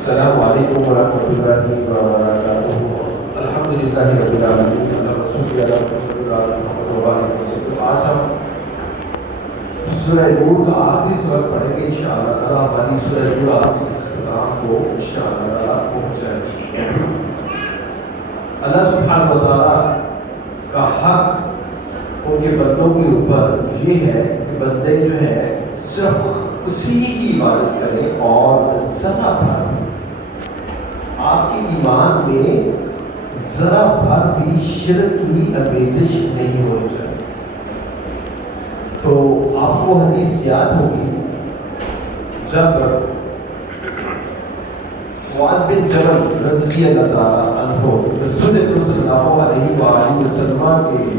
السلام علیکم ورحمۃ اللہ وبرکاتہ۔ الحمد للہ رب العالمین، رسول اللہ۔ آج ہم سورہ نور کا آخری سبق پڑھیں گے انشاءاللہ تعالیٰ۔ ہماری سورہ نور آج کے اختتام کو انشاءاللہ تعالیٰ پہنچ جائے گی۔ اللہ سبحانہ و تعالیٰ کا حق ان کے بندوں کے اوپر یہ ہے کہ بندے جو ہے صرف اسی کی عبادت کریں اور ذرا بھر آپ کے ایمان میں ذرا بھر بھی شرک کی آمیزش نہیں ہونی چاہیے۔ تو آپ کو حدیث یاد ہوگی جب معاذ بن جبل رضی اللہ تعالیٰ عنہ رسول صلی اللہ علیہ وآلہ وسلم کے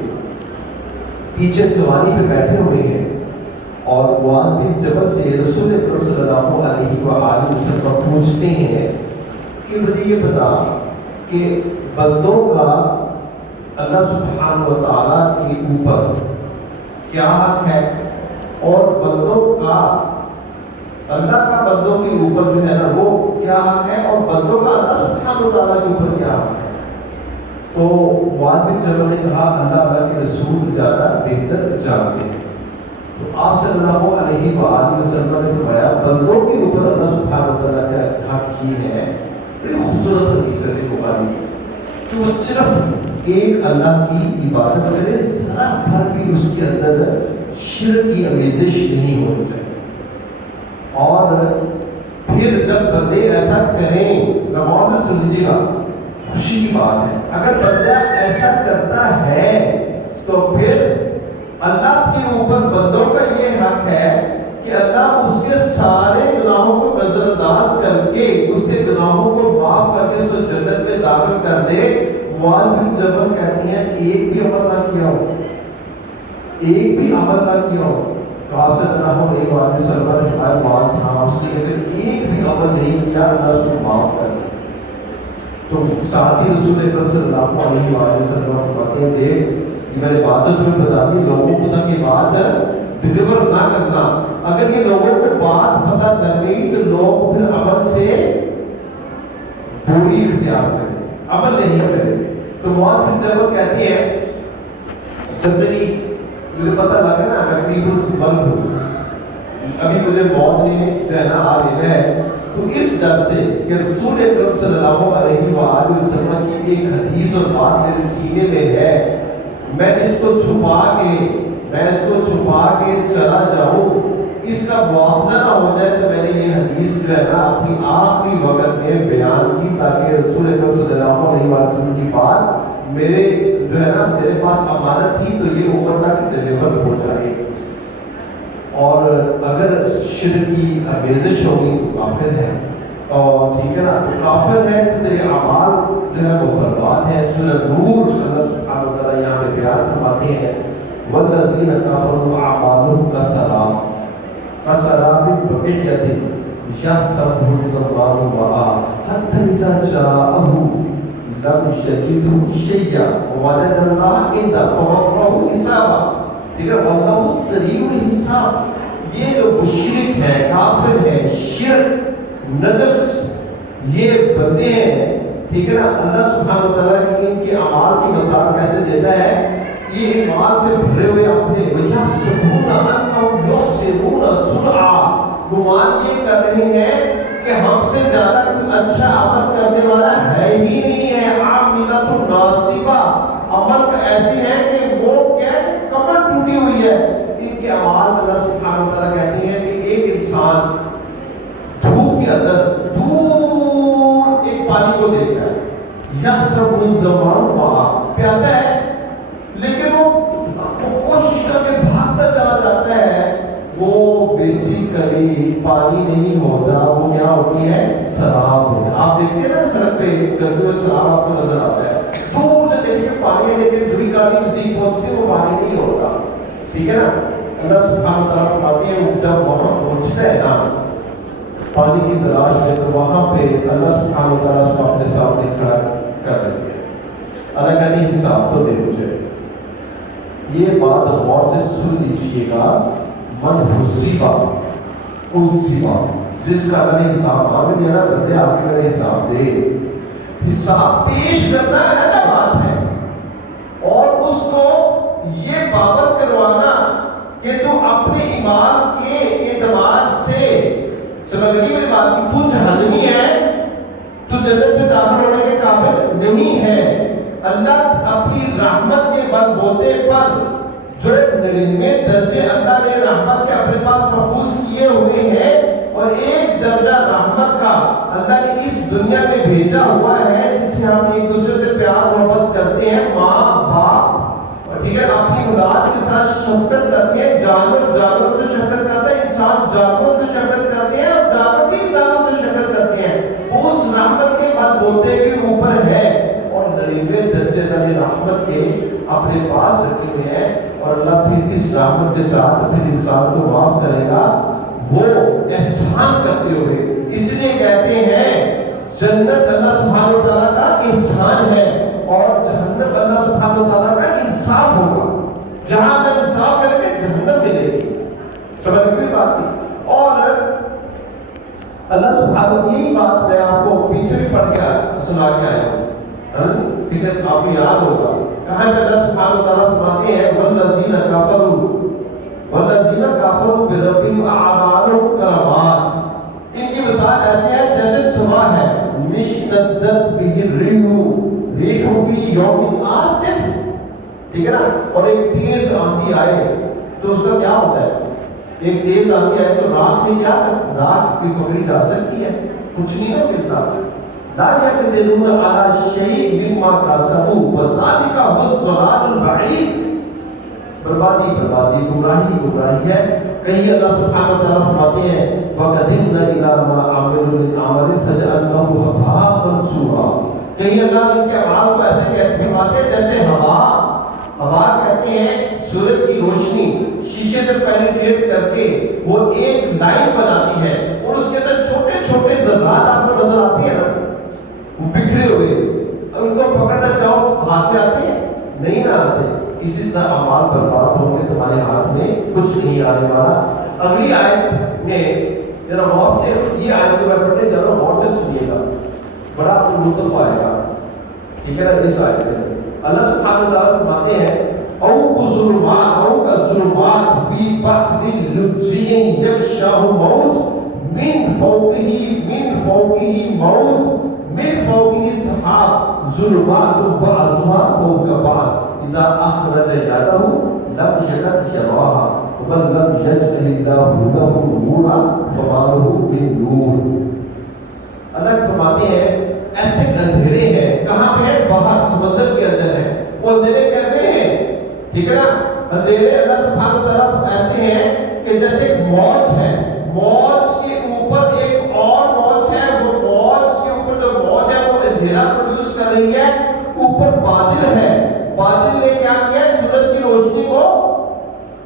پیچھے سواری پہ بیٹھے ہوئے ہیں، اور معاذ بن جبل سے رسول صلی اللہ علیہ وآلہ وسلم پوچھتے ہیں کہ مجھے یہ بتا کہ بندوں کا اللہ سبحانہ و تعالیٰ کے اوپر کیا حق ہے، اور بندوں کا اللہ کا بندوں کے اوپر جو ہے نا وہ کیا حق ہے، اور بندوں کا اللہ سبحانہ و تعالیٰ کے اوپر کیا حق ہے۔ تو معاذ بن جبل نے کہا اللہ کے رسول زیادہ بہتر جانتے ہیں۔ تو آپ صلی اللہ علیہ وآلہ وسلم نے فرمایا بندوں کے اوپر اللہ سبحانہ و تعالیٰ کا حق یہ ہے، بڑی خوبصورت حدیث ہے بخاری کہ وہ صرف ایک اللہ کی عبادت کرے، ذرا بھر بھی اس کے اندر شرک کی آمیزش نہیں ہونی چاہیے۔ اور پھر جب بندے ایسا کریں، غور سے سن لیجیے گا، خوشی کی بات ہے، اگر بندہ ایسا کرتا ہے تو پھر اللہ کے اوپر بندوں کا یہ حق ہے کہ اللہ اس کے سارے گناہوں کو نظر انداز کر کے اس کے گناہوں کو معاف کر کے اس کو جنت میں داخل کر دے۔ معاذ بن جبل کہتے ہیں ایک بھی عمل نہ کیا ہو، ایک بھی عمل نہ کیا ہو، تو آپ صلی اللہ علیہ وسلم نے فرمایا معاذ ہاں، اس لیے کہ ایک بھی عمل نہیں کیا اللہ اس کو معاف کر دے۔ تو ساتھ ہی رسول اکرم صلی اللہ علیہ وسلم فرماتے ہیں دیکھ میں نے بات تو تمہیں بتا دی، لوگوں کو تک یہ بات ڈلیور نہ کرنا، اگر یہ لوگوں کو بات پتہ لگ گئی تو لوگ پھر عمل سے دوری اختیار کریں، عمل نہیں کریں۔ تو معاذ بن جبل کہتے ہیں جب مجھے پتہ لگا نا میں قریب المرگ ہوں، ابھی مجھے موت نے رہنا آ لینا ہے، تو اس ڈر سے کہ رسول اکرم صلی اللہ علیہ وآلہ وسلم کی ایک حدیث اور بات میرے سینے میں ہے، میں اس کو چھپا کے چلا جاؤں، اس کا معاوضہ نہ ہو جائے، تو میں نے یہ حدیث جو ہے نا اپنی آخری وقت میں بیان کی تاکہ رسول اکرم صلی اللہ علیہ وسلم کی بات میرے جو ہے نا میرے پاس امانت تھی تو یہ اوپر تک ڈیلیور ہو جائے۔ اور اگر شرک کی آمیزش ہوگی تو کافر ہے، اور ٹھیک ہے نا، تو کافر ہے تو تیرے اعمال جو ہے وہ برباد ہے۔ سورہ نور اللہ سبحانہ و تعالیٰ یہاں پہ بیان فرماتے ہیں والذین کفروا اعمالهم کسراب بقیعۃ یحسبہ الظمآن ماء حتی اذا جاءہ لم یجدہ شیئا ووجد اللہ عنده فوفاه حسابہ۔ ٹھیک ہے، واللہ سریع الحساب۔ یہ جو مشرک ہے، کافر ہے، شرک، نجس یہ بندے ہیں، ٹھیک ہے نا، اللہ سبحانہ و تعالیٰ کی ان کے اعمال کی مثال کیسے دیتا ہے، یہ اعمال سے بھرے ہوئے اپنے وَيَحْسَبُونَ أَنَّهُمْ يُحْسِنُونَ صُنْعًا، گمان یہ کر رہے ہیں کہ ہم سے زیادہ کوئی اچھا عمل کرنے والا ہے ہی نہیں ہے۔ عَامِلَةٌ نَاصِبَةٌ، عمل کا ایسی ہے کہ وہ کیا ہے، کمر ٹوٹی ہوئی ہے۔ ان کے اعمال اللہ سبحانہ و تعالیٰ کہتے ہیں کہ ایک انسان دھوپ کے اندر دور ایک پانی کو دیکھتا ہے، یحسبہ الظمآن ماء، پیاسا ہے لیکن وہ کوشش کر کے بھاگتا چلا جاتا ہے، وہ بیسیکلی پانی نہیں ہوتا، وہ کیا ہوتی ہے، سراب ہوتا ہے۔ آپ دیکھتے ہیں نا سڑک پہ گندے میں سراب آپ کو نظر آتا ہے، دور سے دیکھیں کہ پانی ہے لیکن جبھی گاڑی نزدیک پہنچتی ہے وہ پانی نہیں ہوتا، ٹھیک ہے نا۔ اللہ سبحانہ تعالیٰ فرماتے ہیں جب وہاں پہنچتا ہے نا پانی کی تلاش میں، تو وہاں پہ اللہ سبحانہ تعالیٰ اس کو اپنے سامنے کھڑا کر دیتے ہیں۔ اللہ کہتے ہیں حساب تو دے مجھے۔ یہ بات غور سے سن لیجیے گا، من حسیبہ اسی وقت جس کا اللہ نے حساب مانگ لیا نا، بندے آپ کے میرا حساب دے، حساب پیش کرنا الگ بات ہے، اور اس کو یہ باور کروانا کہ تو اپنے ایمان کے اعتبار سے، سمجھ لگی میری بات کی، تو جہنمی ہے، تو جنت میں داخل ہونے کے قابل نہیں ہے۔ اللہ اپنی رحمت کے بل بوتے پر جو 99 درجے اللہ نے رحمت کے اپنے پاس محفوظ کیے ہوئے ہیں، اور ایک درجہ رحمت کا اللہ نے اس دنیا میں بھیجا ہوا ہے جس سے ہم ایک دوسرے سے پیار محبت کرتے ہیں، ماں باپ، اور ٹھیک ہے اپنی اولاد کے ساتھ شفقت کرتے ہیں، جانور سے شفقت کرتے ہیں، انسان جانوروں سے شفقت کرتے ہیں، اور جانور بھی انسانوں سے شفقت کرتے ہیں، اس رحمت کے بل بوتے کے اوپر ہے، اور 99 درجے اللہ نے رحمت کے اپنے پاس رکھے ہوئے ہیں، اور اللہ پھر اس رحمت کے ساتھ پھر انسان کو معاف کرے گا، وہ احسان کرتے ہوئے۔ اس لیے کہتے ہیں جنت اللہ سبحانہ و تعالیٰ کا احسان ہے، اور جہنم اللہ سبحانہ و تعالیٰ کا انصاف ہوگا، جہاں اللہ انصاف کرے گا جہنم ملے گی، سمجھ لگی بات کی۔ اور اللہ سبحانہ، یہی بات میں آپ کو پیچھے بھی پڑھ کے سنا کے آیا ہوں، ٹھیک ہے آپ کو یاد ہوگا، کہاں پہ اللہ سبحانہ و تعالیٰ فرماتے ہیں والذین کفروا بربہم اعمالهم کرماد، ان کی مثال ایسے ہے جیسے صبح ہے، مشتدت بہ الریح فی یوم عاصف، ٹھیک ہے نا، اور ایک تیز آندھی آئے تو اس کا کیا ہوتا ہے، ایک تیز آندھی آئے تو راکھ میں کیا راکھ کی پکڑی جا سکتی ہے، کچھ نہیں نہ ملتا، لا یقدرون علی شیء مما کسبوا وذلک هو الضلال البعید، بربادی گمراہی ہے۔ کہیں اللہ سبحانہ وتعالیٰ فرماتے ہیں وَقَدِمْنَا إِلَىٰ مَا عَمِلُوا مِنْ عَمَلٍ فَجَعَلْنَاهُ هَبَاءً مَنْثُورًا، کہیں اللہ ان کے اعمال کو ایسے فرماتے ہیں جیسے ہوا کہتے ہیں سورج کی روشنی شیشے سے پینیٹریٹ کر کے وہ ایک لائن بناتی ہے، اور اس کے اندر چھوٹے چھوٹے ذرات آپ کو نظر آتے ہیں نا، بکھرے ہوئے، ان کو پکڑنا چاہو ہاتھ میں آتے ہیں نہیں نہ آتے، اسی طرح اعمال برباد ہوں گے، تمہارے ہاتھ میں کچھ نہیں آنے والا۔ اگلی آیت میں ذرا غور سے، یہ آیت جو میں پڑھنے جا رہا ہوں غور سے سنیے گا، بڑا لطف آئے گا، ٹھیک ہے نا۔ اس آیت میں اللہ سبحانہ وتعالیٰ فرماتے ہیں او کا ظلمات فی بحر لجی یغشاہ موج من فوقہ موج من فوقه سحاب ظلمات بعضها فوق بعض اذا اخرج يده لم يكد يراها بل لم يجعل الله له نورا فما له من نور۔ اللہ فرماتے ہیں ایسے اندھیرے ہیں، کہاں پہ ہے؟ باہر سمندر کے اندر ہے، وہ اندھیرے کیسے ہیں؟ ٹھیک ہے نا، اندھیرے اللہ سبحانہ وتعالیٰ ایسے ہیں کہ جیسے ایک موج ہے، موج کے اوپر ایک اور موج ہے، وہ موج کے اوپر جو موج ہے وہ اندھیرا پروڈیوس کر رہی ہے، اوپر بادل ہے، بادل نے کیا کیا ہے؟ سورج کی روشنی کو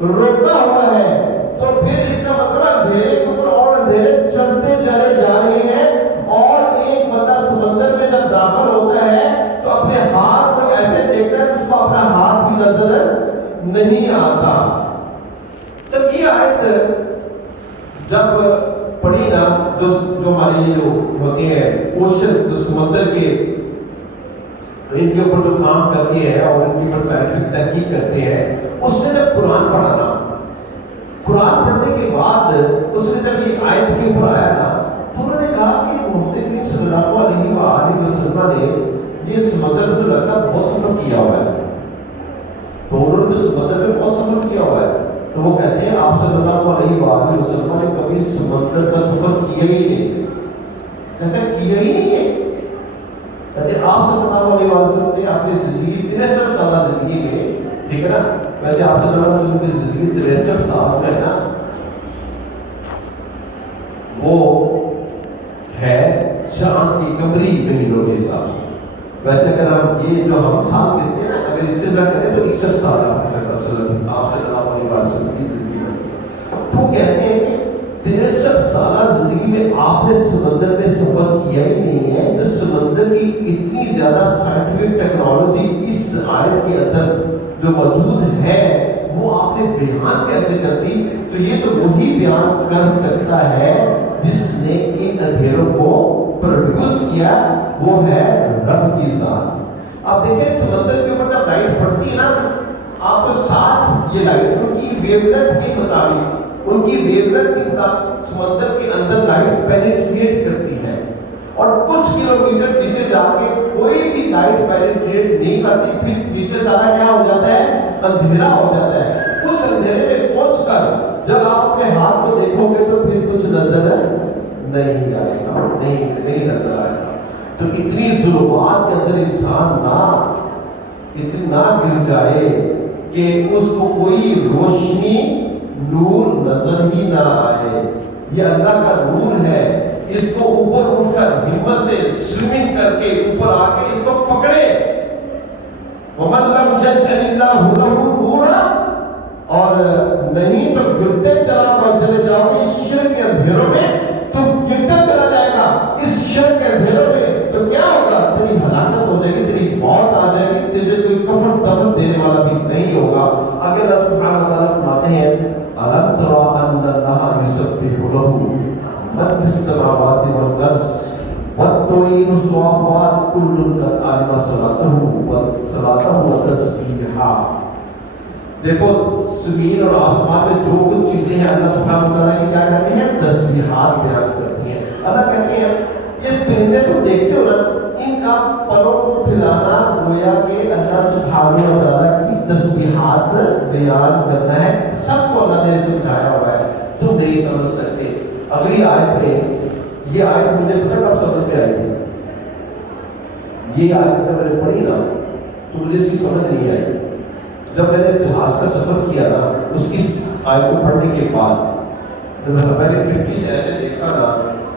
روکا ہوا ہے، تو پھر اس کا مطلب اندھیرے کے اوپر اور اندھیرے چڑھتے چلے جا رہے ہیں، اور ایک بندہ سمندر میں جب داخل ہوتا ہے تو اپنے ہاتھ کو ایسے دیکھتا ہے کہ اس کو اپنا ہاتھ بھی نظر نہیں آتا۔ جب یہ آیت جب پڑھی نا، جو ہمارے لیے جو ہوتے ہیں اوشنز، جو سمندر کے ان کے اوپر جو کام کرتے ہیں اور ان کے اوپر سائنٹیفک تحقیق کرتے ہیں، اس نے جب قرآن پڑھا نا، قرآن پڑھنے کے بعد اس نے جب یہ آیت کے اوپر آیا نا، تو انہوں نے کہا کہ محمد کریم صلی اللہ علیہ وآلہ وسلم نے یہ سمندر میں تو لگتا بہت سفر کیا ہوا ہے، تو انہوں نے سمندر میں بہت سفر کیا ہوا ہے، تو وہ کہتے ہیں آپ صلی اللہ علیہ وآلہ وسلم نے کبھی سمندر کا سفر کیا ہی نہیں، کہتے ہیں کیا ہی نہیں ہے، کہتے ہیں آپ صلی اللہ علیہ وسلم نے اپنی زندگی 63 سالہ زندگی میں، ٹھیک ہے نا، ویسے آپ صلی اللہ علیہ وسلم کی زندگی 63 سال میں ہے نا، وہ ہے چاند کی قمری مہینوں کے حساب سے، ویسے اگر ہم یہ جو ہم سال دیتے ہیں نا، اگر اس سے زیادہ کریں تو 61 سال آپ صلی اللہ علیہ وسلم کی زندگی میں، تو کہتے ہیں کہ 63 سالہ زندگی میں آپ نے سمندر میں سفر کیا ہی نہیں ہے، جو سمندر کی اتنی زیادہ سائنٹیفک ٹیکنالوجی اس آیت کے اندر جو موجود ہے وہ آپ نے بیان کیسے کر دی؟ تو یہ تو وہی بیان کر سکتا ہے جس نے ان اندھیروں کو پروڈیوس کیا، وہ ہے رب کی ذات۔ آپ دیکھیں سمندر کے اوپر جب لائٹ پڑتی ہے نا، آپ کو ساتھ یہ لائٹ ان کی ویو لینتھ کے مطابق، ان کی ویو لینتھ کے مطابق سمندر کے اندر لائٹ پینیٹریٹ کرتی ہے، اور کچھ کلومیٹر نیچے جا کے کوئی بھی لائٹ پینیٹریٹ نہیں کرتی، پھر نیچے سارا کیا ہو جاتا ہے؟ اندھیرا ہو جاتا ہے۔ اس اندھیرے میں پہنچ کر جب آپ اپنے ہاتھ کو دیکھو گے تو پھر کچھ نظر نہیں آئے گا، نہیں نظر آئے گا۔ تو اتنی ظلمات کے اندر انسان اتنا گر جائے کہ اس کو کوئی روشنی، نور نظر ہی نہ آئے۔ یہ اللہ کا نور ہے، اس کو اوپر اٹھ کر ہمت سے سوئمنگ کر کے اوپر آ کے اس کو پکڑے۔ وَمَن لَّمْ يَجْعَلِ اللَّهُ لَهُ نُورًا، اور نہیں تو گرتے چلے جاؤ گے اس شرک کے اندھیروں میں، تو گرتا چلا جائے گا اس شرک کے اندھیروں میں، تو کیا ہوگا؟ تیری ہلاکت ہو جائے گی، تیری موت آ جائے گی، تجھے کوئی کفن دفن دینے والا بھی نہیں ہوگا۔ آگے اللہ سبحانہ وتعالیٰ فرماتے ہیں أَلَمْ تَرَ أَنَّ اللَّهَ يُسَبِّحُ لَهُ مَن فِي السَّمَاوَاتِ وَالْأَرْضِ وَالطَّيْرُ صَافَّاتٍ كُلٌّ قَدْ عَلِمَ صَلَاتَهُ وَتَسْبِيحَهُ۔ دیکھو زمین اور آسمان میں جو کچھ چیزیں ہیں اللہ سبحانہ وتعالیٰ کی کیا کرتی ہیں؟ تسبیحات بیان کرتی ہیں۔ اللہ کہتے ہیں یہ پرندے تم دیکھتے ہو نا، ان کا پروں کو پھیلانا گویا کہ اللہ سبحانہ وتعالیٰ کی تسبیحات بیان کرنا ہے۔ سب کو اللہ نے سمجھایا ہوا ہے، تم نہیں سمجھ سکتے۔ اگلی آیت میں یہ آیت مجھے پتہ کب سمجھ میں آئی؟ یہ آیت جب میں نے پڑھی نا تو مجھے اس کی سمجھ نہیں آئی۔ جب میں نے جہاز کا سفر کیا نا، اس کی آیت کو پڑھنے کے بعد جب میں نے کھڑکی سے ایسے دیکھا نا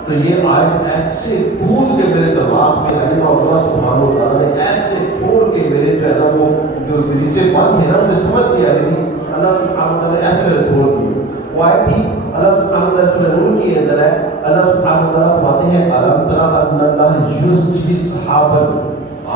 تو یہ آیت ایسے کود کے میرے دماغ میں آئی، اور اللہ سبحانہ وتعالیٰ نے ایسے کھول کے میرے جو ہے نا وہ جو نیچے بند ہے نا مجھے سمجھ نہیں آ رہی تھی، اللہ سبحانہ وتعالیٰ نے ایسے میرے کھول دی۔ وہ آیت تھی اللہ سبحانہ وتعالیٰ سورہ نور کی اندر ہے، اللہ سبحانہ وتعالیٰ فرماتے ہیں أَلَمْ تَرَ أَنَّ اللَّهَ يُزْجِي سَحَابًا۔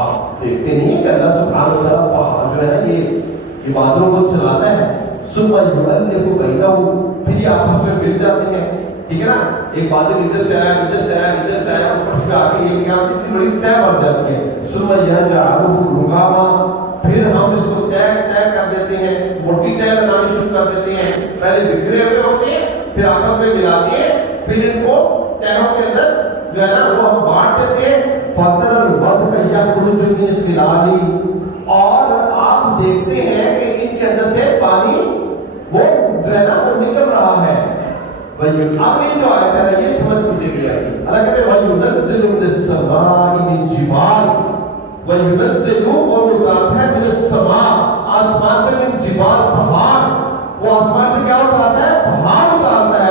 آپ دیکھتے نہیں کہ اللہ سبحانہ وتعالیٰ پہاڑ جو ہے نا یہ بادلوں کو چلاتا ہے، ثم يؤلف بينهم، پھر یہ آپس میں مل جاتے ہیں، ٹھیک ہے نا؟ ایک بادل ادھر سے آیا، ادھر سے آیا، ادھر سے آیا، اوپر سے آ کے یہ کیا اتنی بڑی طے بن جاتی ہے۔ ثم يجعله ركاما، پھر ہم اس کو طے کر دیتے ہیں، موٹی طے بنانی شروع کر دیتے ہیں۔ پہلے بکھرے ہوئے ہوتے ہیں، پھر آپس میں ملاتے ہیں، پھر ان کو تہوں کے اندر جو ہے نا وہ ہم بانٹ دیتے ہیں۔ فَتَرَى الْوَدْقَ يَخْرُجُ مِنْ خِلَالِهِ، اور آپ دیکھتے ہیں کہ ان کے اندر سے پانی وہ جو ہے نا وہ نکل رہا ہے۔ آگے جو آیت ہے نا یہ سمجھ مجھے گیا، اللہ کہتے ہیں وَيُنَزِّلُ مِنَ السَّمَاءِ مِنْ جِبَالٍ، وَيُنَزِّلُ، اور وہ اتارتا ہے مِنَ السَّمَاء، آسمان سے، مِنْ جِبَالٍ، پہاڑ، وہ آسمان سے کیا اتارتا ہے؟ پہاڑ اتارتا ہے۔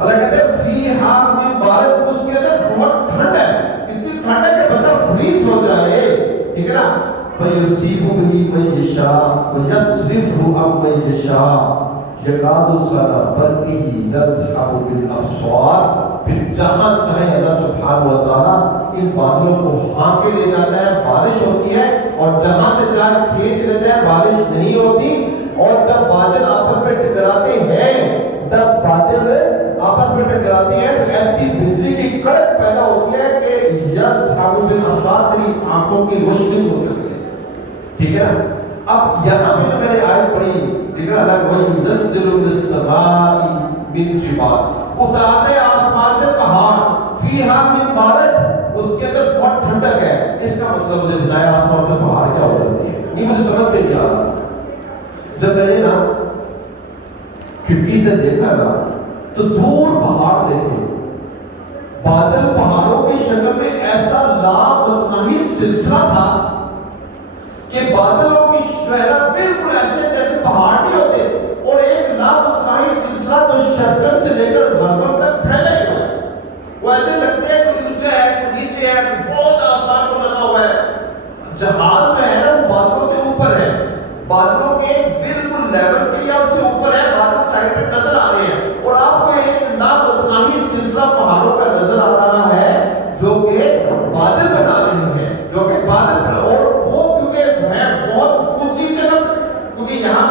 اللہ کہتے ہیں فِيهَا مِنْ بَارِدٍ، اس کے اندر بہت ٹھنڈ ہے، اتنی ٹھنڈ ہے کہ بندہ فریز ہو جائے، ٹھیک ہے نا؟ فَيُصِيبُ بِهِ مَن يَشَاءُ وَيَصْرِفُهُ عَن مَن يَشَاءُ يَكَادُ سَنَا بَرْقِهِ يَذْهَبُ بِالْأَبْصَارِ، پھر جہاں چاہے اللہ سبحانہ وتعالیٰ ان بادلوں کو ہانک کے لے جاتا ہے، بارش ہوتی ہے، اور جہاں سے چاہے کھینچ لیتا ہے، بارش نہیں ہوتی۔ اور جب بادل آپس میں ٹکراتے ہیں، جب بادل آپس میں ٹکراتے ہیں تو ایسی بجلی کی کڑک پیدا ہوتی ہے کہ یذهب بالابصار، تیری آنکھوں کی روشنی ہو جاتی ہے، ٹھیک ہے نا؟ اب یہاں پہ جو میں نے آیت پڑھی، ٹھیک ہے، اللہ وَيُنَزِّلُ مِنَ السَّمَاءِ مِنْ جِبَالٍ، اتارتے آسمان سے پہاڑ، فِيهَا مِنْ بَارِدٍ، اس کے اندر بہت ٹھنڈک ہے۔ اس کا مطلب مجھے بتایا آسمان سے پہاڑ کیا ہو جاتی ہے، یہ مجھے سمجھ میں نہیں آ رہا۔ جب میں نے نا کھڑکی سے دیکھا نا تو دور پہاڑ دیکھے، بادل پہاڑوں کی شکل میں ایسا لامتناہی سلسلہ تھا کہ بادلوں کی جو ہے نا بالکل ایسے جیسے پہاڑ نہیں ہوتے، اور ایک لامتناہی سلسلہ جو شرق سے لے کر غرب تک پھیلے ہوئے، وہ ایسے لگتے ہیں کوئی اونچا ہے، کوئی نیچے ہے، کوئی بہت آسمان کو لگا ہوا ہے۔ جہاز جو ہے نا وہ بادلوں سے اوپر ہے، بادلوں کے بالکل لیول پہ یا اس سے اوپر ہے، بادل سائڈ پہ نظر آ رہے ہیں، اور آپ کو ایک لامتناہی سلسلہ پہاڑوں کا نظر آ رہا ہے جو کہ بادل بنا رہے ہیں، جو کہ بادل، اور وہ کیونکہ ہے بہت اونچی جگہ، کیونکہ یہاں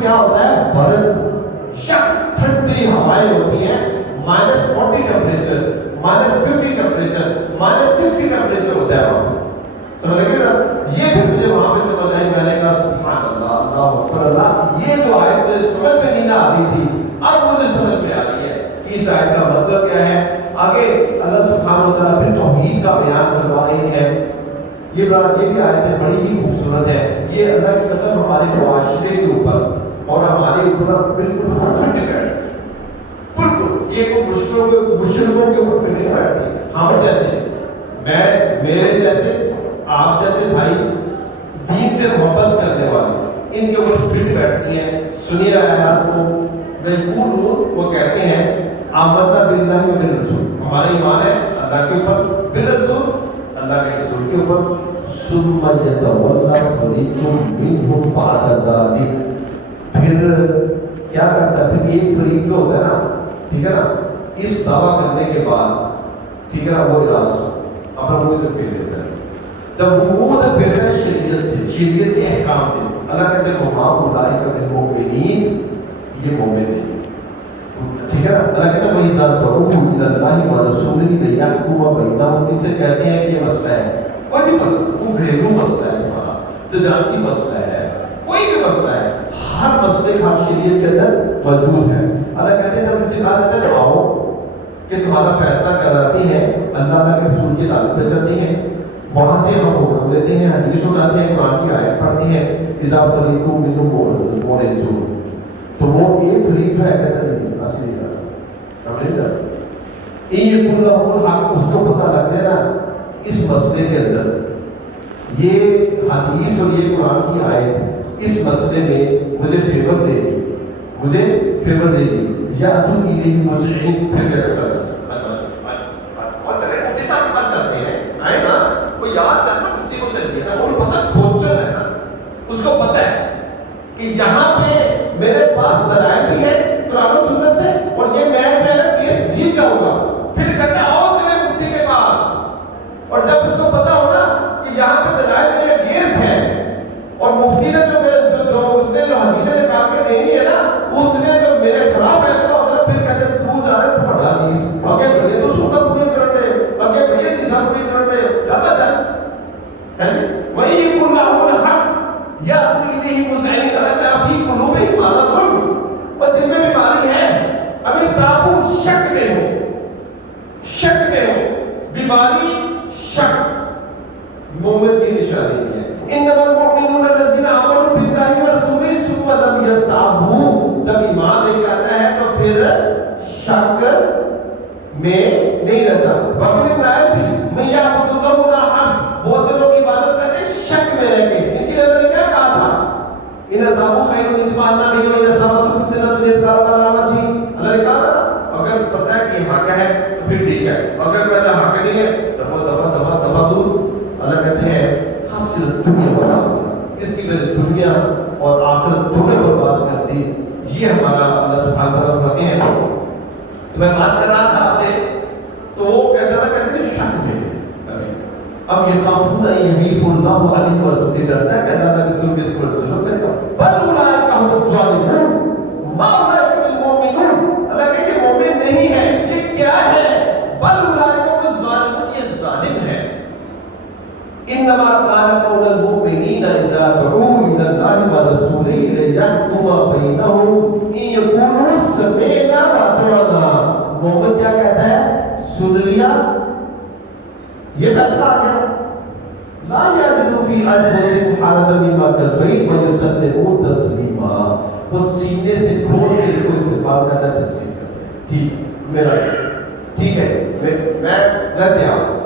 کیا ہوتا ہے؟ برد سخت ٹھنڈی ہوائیں ہوتی ہیں، -40 ٹیمپریچر، -50 ٹیمپریچر، -60 ٹیمپریچر ہوتا ہے وہاں پہ. سمجھ گئے نا؟ یہ پھر مجھے وہاں پہ سمجھ آئی. میں نے کہا سبحان اللہ، اللہ اکبر اللہ. یہ جو آیت مجھے سمجھ میں نہیں نہ آ رہی تھی، اب مجھے سمجھ میں آ رہی ہے کہ اس آیت کا مطلب کیا ہے. آگے اللہ سبحانہ و تعالیٰ پھر توحید کا بیان کروا رہی ہے. یہ بھی آیت بڑی ہی خوبصورت ہے. یہ اللہ کی قسم ہمارے معاشرے کے اوپر اور ہمارے اوپر بالکل فٹ بیٹھ، بالکل یہ کوئی مشرکوں کے اوپر فٹ نہیں بیٹھتی. ہم جیسے، میرے جیسے، آپ جیسے بھائی دین سے محبت کرنے والے، ان کے اوپر فٹ بیٹھتی ہیں. سنیے آیات کو. وہ کہتے ہیں آمنا باللہ و بالرسول، ہمارا ایمان ہے اللہ کے اوپر، بالرسول اللہ کے رسول کے اوپر. ثم یتولی فریق منہم بعد ذلک، پھر کیا کرتا ہے؟ پھر ایک فریق جو ہوتا ہے نا، ٹھیک ہے نا، اس دعویٰ کرنے کے بعد، ٹھیک ہے نا، وہ اراض اپنا منہ ادھر پھیر دیتا ہے. جب وہ منہ ادھر پھیرتا ہے شریعت سے، شریعت کے احکام سے، اللہ کہتے ہیں وہاں اولئک بالمؤمنین، یہ مومن نہیں. ٹھیک ہے نا؟ اللہ کہتا ہے وَإِذَا دُعُوا إِلَى اللَّهِ وَرَسُولِهِ لِيَحْكُمَ بَيْنَهُمْ. ان سے کہتے ہیں کہ یہ مسئلہ ہے، کوئی بھی مسئلہ، وہ گھریلو مسئلہ ہے تمہارا، تجارتی مسئلہ ہے، کوئی بھی مسئلہ ہے، ہر مسئلے کا شریعت کے اندر موجود ہے. اللہ کہتے ہیں جب ان سے کہا جاتا ہے آؤ کہ تمہارا فیصلہ کراتی ہے، اللہ کے رسول کی تعلیم پہ چلتی ہیں، وہاں سے ہم حکم لیتے ہیں، حدیث سناتے ہیں، قرآن کی آیت پڑھتے ہیں. اذا فریق منہم معرضون، تو وہ ایک فریق ہے کہتے ہیں اصلی کا سمجھ گیا. یہ کلہ الحق، اس کو پتہ لگ جائے نا اس مسئلے کے اندر، یہ حدیث اور یہ قرآن کی آیت اس مسئلے میں مجھے فیور دے گی، مجھے فیور دے گی. یا تو الیہ مسعین، پھر کیا کرتا ہے اور چلے مفتی صاحب کے پاس چلتے ہیں، آئے نا کوئی یاد چلنا مفتی کو چلیے نا، وہ پتہ کھوچر ہے نا، اس کو پتہ ہے کہ یہاں پہ میرے پاس دلائل بھی ہے قرآن و سنت سے، اور یہ میں جو ہے نا کیس جیت جاؤں گا. پھر کہتا ہے آؤ چلے مفتی کے پاس. اور جب اس کو پتا ہو نا کہ یہاں پہ دلائل میرے اگینسٹ ہیں، اور مفتی نے جو اس نے جو حدیثیں نکال کے دینی ہے نا، اس نے جو میرے خلاف فیصلہ ہوتا ہے، پھر کہتے ہیں تو جا رہے تو پڑھا حدیث آگے بڑھے تو سنت پوری کرنے، آگے بڑھے نشان پوری کرنے، جاتا جائے. وہی اللہ الحق یا تو الیہ مسعین، اللہ فی قلوبہم مرض، اور جن میں بیماری ہے، ابھی تابو شک میں ہو، شک میں ہو، بیماری شک مومن کی نشانی ہے. انما المؤمنون الذین آمنوا باللہ ورسولہ ثم لم یرتابوا، جب ایمان لے کے آتا ہے تو پھر شک میں نہیں رہتا. وَمِنَ النَّاسِ مَن یعبدُ اللَّهَ عَلَىٰ حَرْفٍ، بہت سے لوگ عبادت کرتے ہیں شک میں رہ کے. ان کی نظر نے کیا کہا تھا؟ ان اصحابو خیر اتباعنا بھی وان اصابتہ فتنۃ انقلب علی وجہہ. اللہ نے کہا تھا اگر پتہ ہے کہ حق ہے تو پھر ٹھیک ہے، اگر پہلا حق نہیں ہے دفعہ دور. اللہ کہتے ہیں حسرت دنیا برباد، اس کی وجہ دنیا اور آخرت دونوں برباد کر دی. یہ ہمارا اللہ سبحانہ و تعالیٰ فرماتے ہیں. تو میں بات کر رہا تھا آپ سے، تو وہ کہتے ہیں شک میں. اب یہ خافون یحیف اللہ علیہ ورسولہ، ڈرتا ہے کہ اللہ کے رسول کس کو رسول کرے گا. بل اولئک هم الظالمون ما اولئک بالمؤمنون، اللہ کہتے ہیں مومن نہیں ہے. یہ کیا ہے؟ بل اولئک هم الظالمون، یہ ظالم ہے. انما كان قول المؤمنین اذا دعوا الى الله ورسوله ليحكم بينهم ان يقولوا سمعنا واطعنا. مومن کیا کہتا ہے؟ سن لیا، یہ فیصلہ آ گیا. لا يجدوا في انفسهم حرجا مما قضيت ويسلموا تسلیما. وہ سینے سے کھول کے اس کو استقبال کرتا ہے، تسلیم کرتا ہے. ٹھیک میرا ٹھیک ہے، میں غلط ہوں.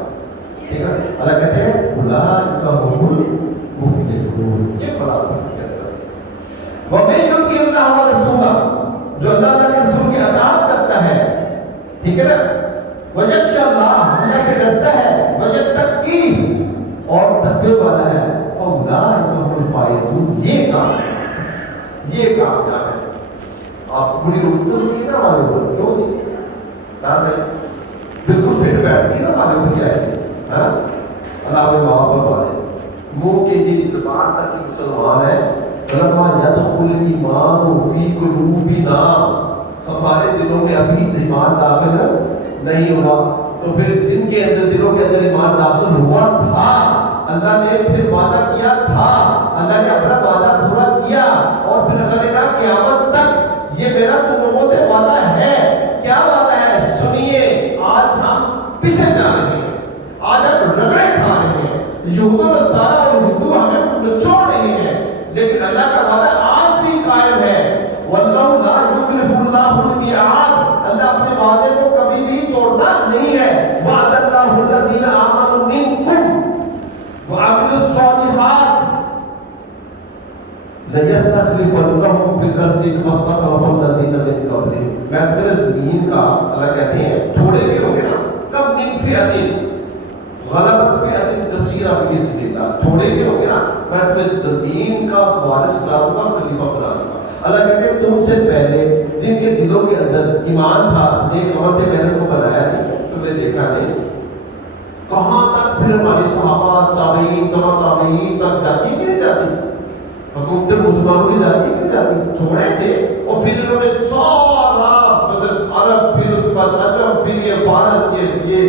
ٹھیک ہے. اللہ کہتے ہیں اولئک هم المفلحون، یہ فلاح کہتا ہے. وَمَن يُطِعِ اللَّهَ وَرَسُولَهُ، جو اللہ کے رسول کی اطاعت کرتا ہے، ٹھیک ہے نا، وَيَخْشَى اللَّهَ، اللہ سے ڈرتا ہے، وَيَتَّقِيهِ، اور تقوی والا ہے، اولئک هم الفائزون، یہ کام ہے، یہ کامیاب ہے. آپ بڑی رکتر کی نا ہمارے اوپر کیوں نہیں کام ہے؟ بالکل فٹ بیٹھتی ہے نا ہمارے اوپر کیا ہے نا. اللہ میں معاف والے منہ کے جی زبان تک مسلمان ہے. فلما يدخل الایمان ابھی ایمان داخل نہیں ہوا. تو پھر جن کے اندر دلوں کے اندر ایمان داخل ہوا تھا اللہ نے پھر وعدہ کیا تھا, اللہ نے اپنا وعدہ پورا کیا اور پھر اللہ نے کہا قیامت تک یہ میرا تم لوگوں سے وعدہ ہے. کیا وعدہ ہے؟ سنیے, آج ہم پسے جا رہے ہیں, آج ہم رگڑے کھا رہے ہیں, یہود و نصارہ اور ہندو ہمیں نچوڑ رہے ہیں, لیکن اللہ کا وعدہ آج بھی قائم ہے. واللہ لا یخلف اللہ المیعاد, اللہ اپنے وعدے کو کبھی بھی توڑتا نہیں ہے. وعد اللہ الذین آمنوا منکم وعملوا الصالحات لَيَسْتَخْلِفَنَّهُمْ فِي الْأَرْضِ كَمَا اسْتَخْلَفَ الَّذِينَ مِن قَبْلِهِمْ. میں تمہیں زمین کا اللہ کہتے ہیں تھوڑے بھی ہو گے نا, کم من فئۃ غلبت فئۃ کثیرہ بإذن اللہ, تھوڑے بھی ہو گے نا, میں تمہیں زمین کا وارث بنا دوں گا, خلیفہ بنا دوں گا. اللہ کہتے ہیں تم سے پہلے جن کے دلوں کے اندر ایمان تھا, نیک عمل تھے, میں نے ان کو بنایا نہیں, تم نے دیکھا نہیں. کہاں تک پھر ہمارے صحابہ تابعین تابعین تک جاتی نہیں جاتی, حکومت مسلمانوں کی جاتی نہیں جاتی, تھوڑے تھے اور پھر انہوں نے سارا مطلب عرب, پھر اس کے بعد عجم, پھر یہ فارس, یہ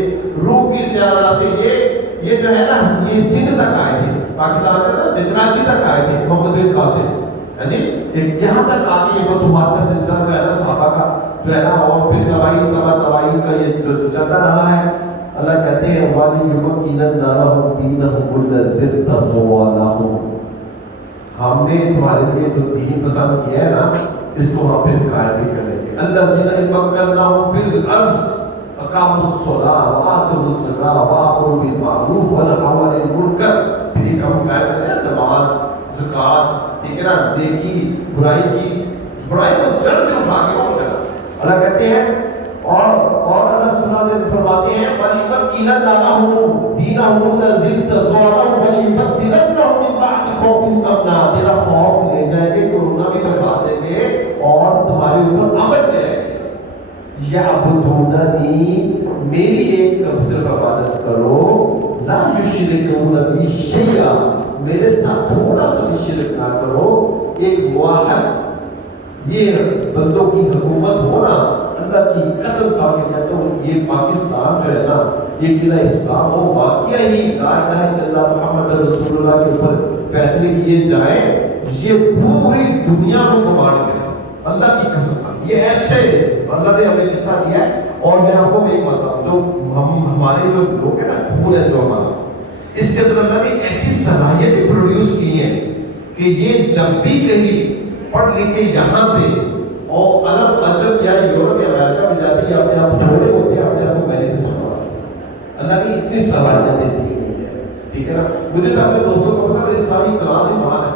روم کی سیاحت, یہ جو ہے نا یہ سندھ تک آئے تھے, پاکستان کا نا کراچی تک آئے تھے محمد بن قاسم, ہے جی, یہاں تک آگے یہ فتوحات کا سلسلہ جو ہے نا صحابہ کا جو ہے نا, اور پھر تباہی کا یہ جو چلتا رہا ہے. اللہ کہتے ہیں وَلِيُمَكِّنَنَّ لَهُمْ دِينَهُمُ الَّذِي ارْتَضَىٰ لَهُمْ, ہم نے تمہارے لیے جو دین پسند کیا ہے نا اس کو ہم پھر قائم بھی کریں گے. الَّذِينَ إِن مَكَّنَّاهُمْ فِي الْأَرْضِ أَقَامُوا الصَّلَاةَ وَآتَوُا الزَّكَاةَ وَأَمَرُوا بِالْمَعْرُوفِ وَنَهَوْا عَنِ الْمُنكَرِ. پھر ایک ہم قائم کریں نماز, زکوٰۃ, ٹھیک ہے نا, نیکی, برائی کو جڑ سے اٹھا کے وہ کرنا. اللہ کہتے ہیں اور اللہ سبحانہ وتعالی فرماتے ہیں وَلِيُمَكِّنَنَّ لَهُمْ دِينَهُمُ الَّذِي ارْتَضَىٰ لَهُمْ وَلِيُبَدِّلَنَّهُم مِّن بَعْدِ خَوْفِهِمْ أَمْنًا. تیرا خوف لے جائیں گے, کورونا بھی بڑھا دیں گے اور تمہارے اوپر امن لے آئیں گے. یعبدوننی, میری ایک صرف عبادت کرو, لا یشرکون بی شیئا, میرے ساتھ تھوڑا سا بھی شرک نہ کرو. ایک موحد, یہ بندوں کی حکومت ہونا, اللہ کی قسم کھا کے کہتا ہوں یہ پاکستان جو ہے نا یہ قلعہ اسلام ہو, واقعہ ہی لا الہ الا اللہ محمد رسول اللہ کے اوپر فیصلے کیے جائیں, یہ پوری دنیا کو کمانڈ کرے. اللہ کی قسم کھا, یہ ایسے اللہ نے ہمیں جتنا دیا ہے. اور میں آپ کو بھی ایک بتاؤں, جو ہمارے جو لوگ ہیں نا, خون ہے جو ہمارا, اس کے اندر اللہ نے ایسی صلاحیتیں پروڈیوس کی ہیں کہ یہ جب بھی کہیں پڑھ لکھ کے یہاں سے اور عرب عجم یا یورپ یا امریکہ میں جاتے ہیں, اپنے آپ تھوڑے ہوتے ہیں, اپنے آپ کو مینیفیسٹ کروا. اللہ نے اتنی صلاحیتیں دی ہوئی ہے, ٹھیک ہے نا. مجھے تو اپنے دوستوں کو پتا ہے ساری کلاس ہی باہر ہے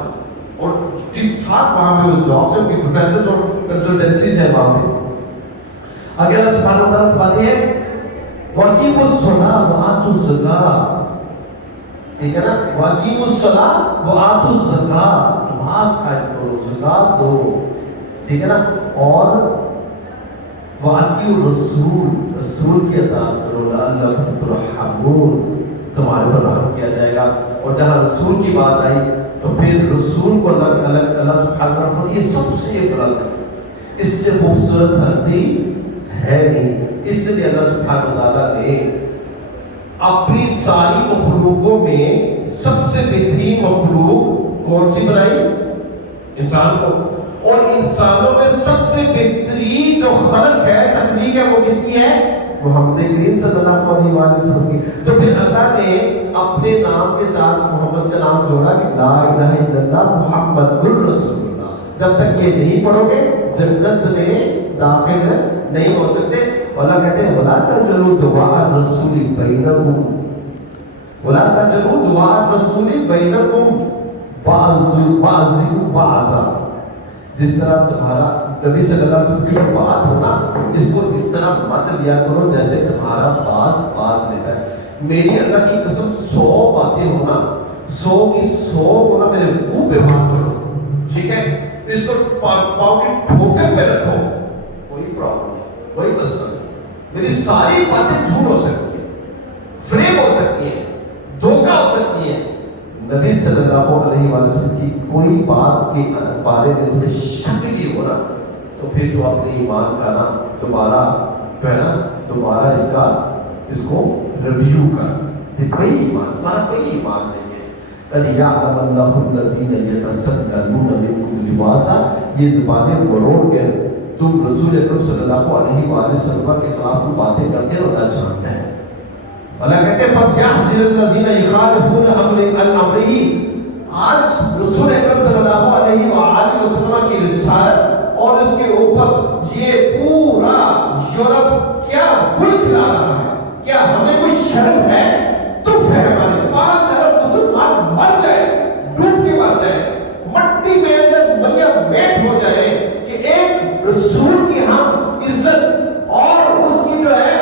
اور ٹھیک ٹھاک وہاں پہ وہ جابس ہیں, ان کی پروفیسرز اور کنسلٹنسیز ہیں وہاں پہ. آگے اللہ سبحانہ و تعالیٰ فرماتے ہیں وَأَقِیمُوا الصَّلَاةَ وَآتُوا الزَّکَاةَ, ٹھیک ہے نا, وَأَقِیمُوا الصَّلَاةَ وَآتُوا الزَّکَاةَ, نماز قائم کرو, زکات دو, ٹھیک ہے نا, اور وَأَطِیعُوا الرَّسُولَ, رسول کی اطاعت کرو, لَعَلَّکُمْ تُرْحَمُونَ, تمہارے پر رحم کیا جائے گا. اور جہاں رسول کی بات آئی تو پھر رسول کو اللہ سبحانہ و تعالیٰ یہ سب سے بلند ہے, اس سے خوبصورت ہستی ہے نہیں. اس لیے اللہ سبحانہ و تعالیٰ نے اپنی ساری مخلوقوں میں سب سے بہترین مخلوق کون سی بنائی؟ انسان کو. اور انسانوں میں سب سے بہترین جو خلق ہے, تخلیق ہے, وہ کس کی ہے؟ محمد کریم صلی اللہ علیہ وسلم کی. تو پھر اللہ نے اپنے نام کے ساتھ محمد کا نام جوڑا کہ لا الہ الا اللہ محمد الرسول اللہ. جب تک یہ نہیں پڑھو گے جنت میں داخل نہیں ہو سکتے. اللہ کہتے ہیں وَلَا تَجْعَلُوا دُعَاءَ الرَّسُولِ بَيْنَكُمْ وَلَا تَجْعَلُوا دُعَاءَ الرَّسُولِ بَيْنَكُمْ بَعْضُكُمْ بَعْضًا. جس طرح تمہارا نبی صلی اللہ علیہ وسلم کی بات ہونا, اس کو اس طرح مت لیا کرو جیسے تمہارا باز لیتا ہے. میری اللہ کی قسم 100 باتیں ہونا, 100 کی 100 کو نا میرے منہ پہ بات کرو, ٹھیک ہے, اس کو پاؤں کی ٹھوکر پہ رکھو, کوئی پرابلم نہیں, کوئی مسئلہ نہیں. میری ساری باتیں جھوٹ ہو سکتی ہیں, فریب ہو سکتی ہیں, دھوکہ ہو سکتی ہے. نبی صلی اللہ علیہ وسلم کی کوئی بات کے بارے میں تمہیں شک نہیں ہو رہا تو پھر تو اپنے ایمان کا نا دوبارہ جو ہے نا دوبارہ اس کو ریویو کر کہ کوئی ایمان تمہارا کوئی ایمان نہیں ہے. قد یعلم اللہ الذین یتسللون منکم لباسا، یہ زبانیں مروڑ کے تم رسول اکرم صلی اللہ علیہ وآلہ وسلم کے خلاف کوئی باتیں کرتے ہیں اور جانتے ہیں. اللہ کہتے ہیں فَلْيَحْذَرِ الَّذِينَ يُخَالِفُونَ عَنْ أَمْرِهِ. آج رسول اکرم صلی اللہ علیہ وآلہ وسلم کی رسالت اور اس کے اوپر یہ پورا یورپ کیا گل کھلا رہا ہے. کیا ہمیں کوئی شرم ہے؟ تف ہے ہمارے 5 ارب مسلمان مر جائے، ڈوب کے مر جائے، مٹی میں ملیا میٹ ہو جائے کہ ایک رسول کی ہم عزت اور اس کی جو ہے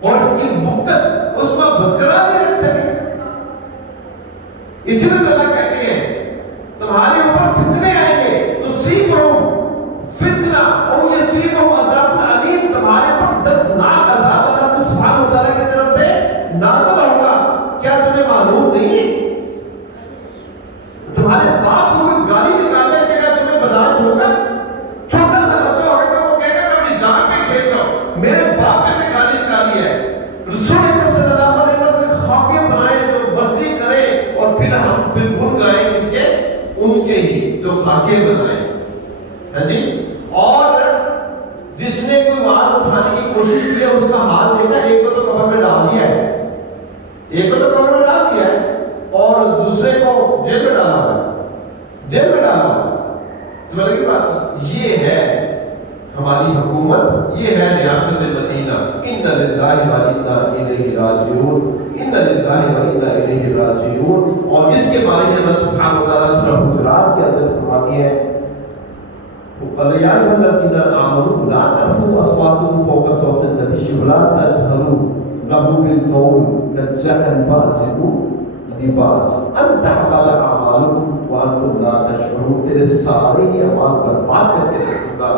اور اس کی مقت اس میں برقرار نہیں رکھ سکے. اسی لیے اللہ کہتے ہیں تمہارے اوپر فتنے آئیں گے تو تصیبہم فتنہ او یصیبہم عذاب علیم. تمہارے اوپر دردناک عذاب اللہ سبحانہ و تعالیٰ کی طرف سے نازل ہوگا. کیا تمہیں معلوم نہیں؟ تمہارے باپ کو کوئی گالی نکالے کہ کیا تمہیں برداشت ہوگا؟ چھوٹا سا بچہ ہوگا کہ وہ کہے گا میں اپنی جان پہ کھیل جاؤں، میرے باپ نے سے گالی نکالی ہے. رسول اکرم صلی اللہ علیہ وسلم خاکے بنائے جو برسی کرے اور پھر ہم پھر بھول گئے کس کے؟ ان کے ہی جو خاکے بنائے. ہاں جی. اور جس نے کوئی مال اٹھانے کی کوشش کی ہے اس کا حال دیکھا. ایک کو تو قبر میں ڈال دیا ہے، ایک کو تو قبر میں ڈال دیا ہے اور دوسرے کو جیل میں ڈالا ہوا ہے، جیل میں ڈالا ہوا ہے. سمجھ لگی بات؟ یہ ہے ہماری حکومت، یہ ہے ریاست مدینہ. ان للہ و انا الیہ راجعون، ان للہ و انا الیہ راجعون. اور اس کے بارے میں اللہ سبحانہ و تعالیٰ سورہ حجرات کے اندر فرماتے ہیں قَالَ يَا أَيُّهَا الَّذِينَ آمَنُوا لَا تَرْفَعُوا أَصْوَاتَكُمْ فَوْقَ صَوْتِ النَّبِيِّ وَلَا تَجْهَرُوا لَهُ بِالْقَوْلِ كَجَهْرِ بَعْضِكُمْ لِبَعْضٍ أَن تَحْبَطَ أَعْمَالُكُمْ وَأَنْتُمْ لَا تَشْعُرُونَ. تیرے سارے ہی اعمال برباد کر کے رکھوں گا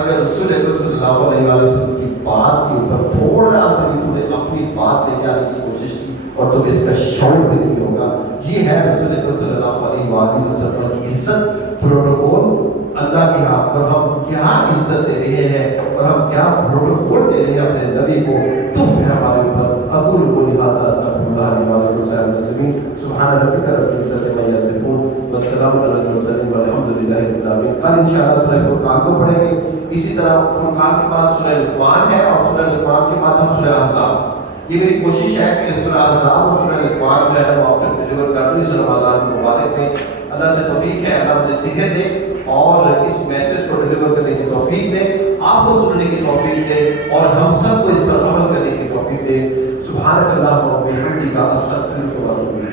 اگر رسول اکرم صلی اللہ علیہ وسلم کی بات کے اوپر تھوڑا سا بھی تم نے اپنی بات لے کے آنے کی کوشش کی اور تمہیں اس کا شعور بھی نہیں ہوگا. یہ ہے رسول اکرم صلی اللہ علیہ وسلم کی عزت پروٹوکول اللہ کے ہاں. اور ہم کیا عزت دے رہے ہیں اور ہم کیا پروٹوکول دے رہے ہیں اپنے نبی کو. تف ہے ہمارے اوپر. اقول قولی ھذا استغفر اللہ لي ولكم ولسائر المسلمین. سبحان ربک رب العزۃ عما یصفون والسلام علی المرسلین والحمد للہ رب العالمین. کل انشاءاللہ سورہ فرقان کو پڑھیں گے. اسی طرح فرقان کے بعد سورہ لقمان ہے اور سورہ لقمان کے بعد ہم سورہ احزاب. یہ میری کوشش ہے کہ سورہ احزاب اور سورہ لقمان جو ہے وہ آپ تک ڈلیور کر دوں اس رمضان مبارک میں. اللہ سے توفیق ہے، اللہ مجھے صحت دے اور اس میسج کو ڈلیور کرنے کی توفیق دے، آپ کو سننے کی توفیق دے اور ہم سب کو اس پر عمل کرنے کی توفیق دے. سبحانک اللہم و بحمدک استغفرک و اتوب الیک.